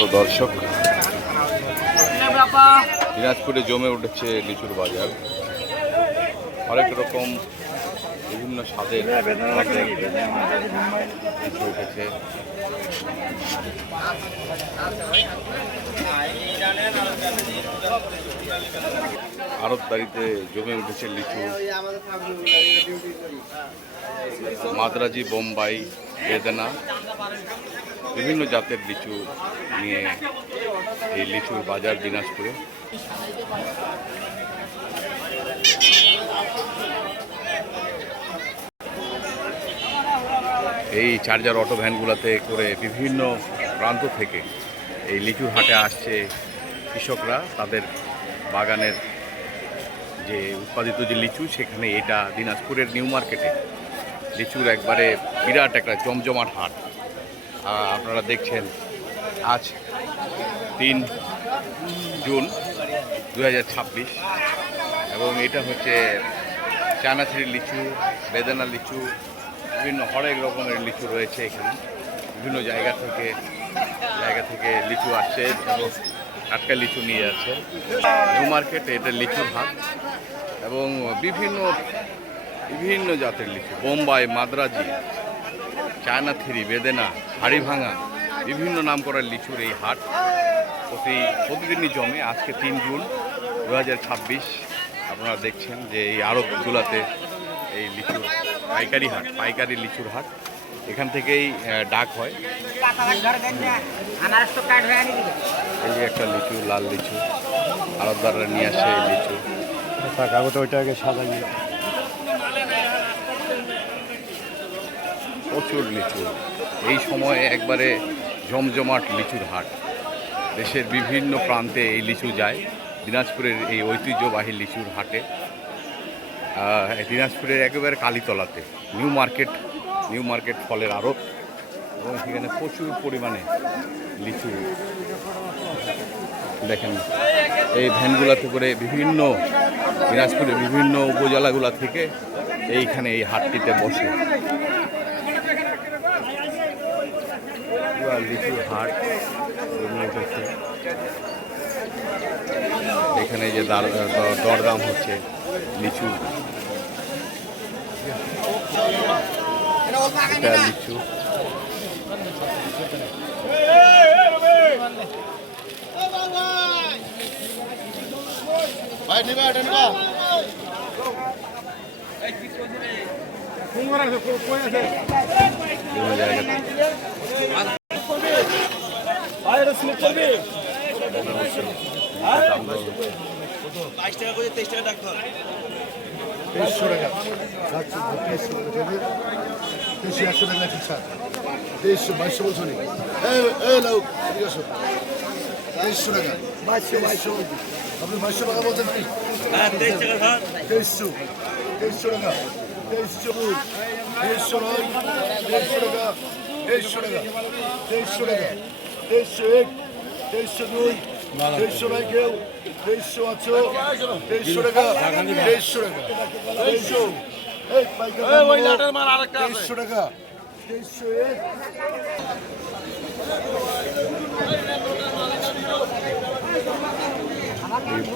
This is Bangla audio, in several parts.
তো দর্শক, দিনাজপুরে জমে উঠেছে লিচুর বাজার। অনেক রকম বিভিন্ন স্বাদের লিচু উঠেছে। আড়তদারিতে জমে উঠেছে লিচু। মাদ্রাজি, বোম্বাই, বেদানা, বিভিন্ন জাতের লিচু নিয়ে এই লিচুর বাজার দিনাজপুরে। এই চার্জার অটো ভ্যানগুলোতে করে বিভিন্ন প্রান্ত থেকে এই লিচুর হাটে আসছে কৃষকরা তাদের বাগানের যে উৎপাদিত যে লিচু, সেখানে এটা দিনাজপুরের নিউ মার্কেটে লিচুর একবারে বিরাট একটা জমজমাট হাট। আপনারা দেখছেন আজ 3 জুন 2026 এবং এটা হচ্ছে চায়নাথির লিচু, বেদানা লিচু, বিভিন্ন হরেক রকমের লিচু রয়েছে এখানে। বিভিন্ন জায়গা থেকে লিচু আসছে এবং টাটকা লিচু নিয়ে যাচ্ছে। নিউ মার্কেট এটা লিচুর হাট এবং বিভিন্ন জাতের লিচু, বোম্বাই, মাদ্রাজি, চায়নাথিরি, বেদেনা, হাড়িভাঙা, বিভিন্ন নাম করার লিচুর এই হাট প্রতিদিনই জমে। আজকে 3 জুন 2026 আপনারা দেখছেন যে এই আড়তগুলোতে এই লিচুর পাইকারি লিচুর হাট। এখান থেকেই ডাক হয়। এই যে একটা লিচু, লাল লিচু, আড়তদাররা নিয়ে আসে এই লিচু। প্রচুর লিচু এই সময়ে, একবারে জমজমাট লিচুর হাট। দেশের বিভিন্ন প্রান্তে এই লিচু যায় দিনাজপুরের এই ঐতিহ্যবাহী লিচুর হাটে। দিনাজপুরের একেবারে কালীতলাতে নিউ মার্কেট ফলের আড়ত এবং সেখানে প্রচুর পরিমাণে লিচু। দেখেন এই ভ্যানগুলোতে করে দিনাজপুরের বিভিন্ন উপজেলাগুলো থেকে এইখানে এই হাটটিতে বসে। লিচুর হাট জমে উঠেছে। এখানে যে দরদাম হচ্ছে লিচু, এটা লিচু।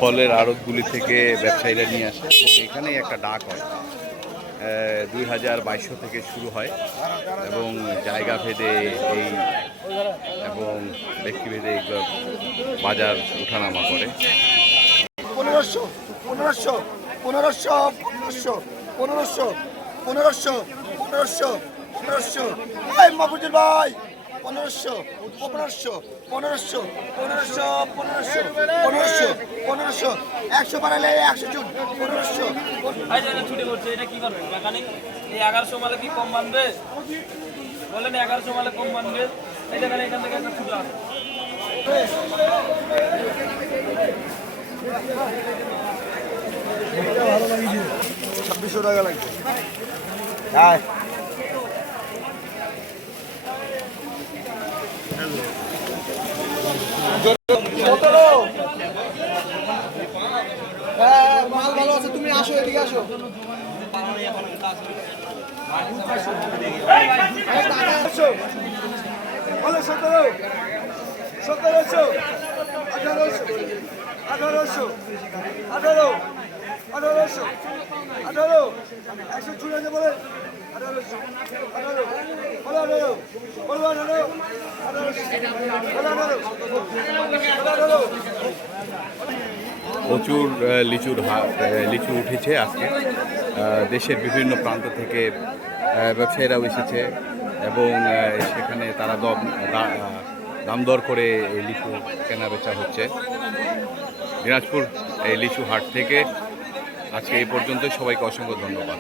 ফলের আড়তগুলি থেকে ব্যবসায়ীরা নিয়ে আসে। এখানেই একটা ডাক হয়। 2200 থেকে শুরু হয় এবং জায়গা ভেদে এবং ব্যক্তিভেদে এগুলো বাজার ওঠানামা করে। 1500 1500 1500 1500 1500 1500 1500 1500 ভাই মাহফুজুল ভাই 1500 1500 1500 1500 1500 1500 1500 100 বাড়ালে 100 জন 1500 ভাই যারা ছুটি করছে এটা কি করবে মেকানিক? এই 1100 মালে কি কম বানবে? বলেন 1100 মালে কম বানবে। এই দেখেন এখান থেকে একটা ছুটি আছে। 2600 টাকা লাগবে। মাল ভালো আছে, তুমি আসো, এদিকে আসো। 1700 1800 1800 18 1800 18 100 ছুড়ে আছে বলে 1800 18 বলো 18 বলো 18 18 প্রচুর লিচু উঠেছে আজকে। দেশের বিভিন্ন প্রান্ত থেকে ব্যবসায়ীরাও এসেছে এবং সেখানে তারা দাম দর করে এই লিচু কেনা বেচা হচ্ছে। দিনাজপুর এই লিচু হাট থেকে আজকে এই পর্যন্ত, সবাইকে অসংখ্য ধন্যবাদ।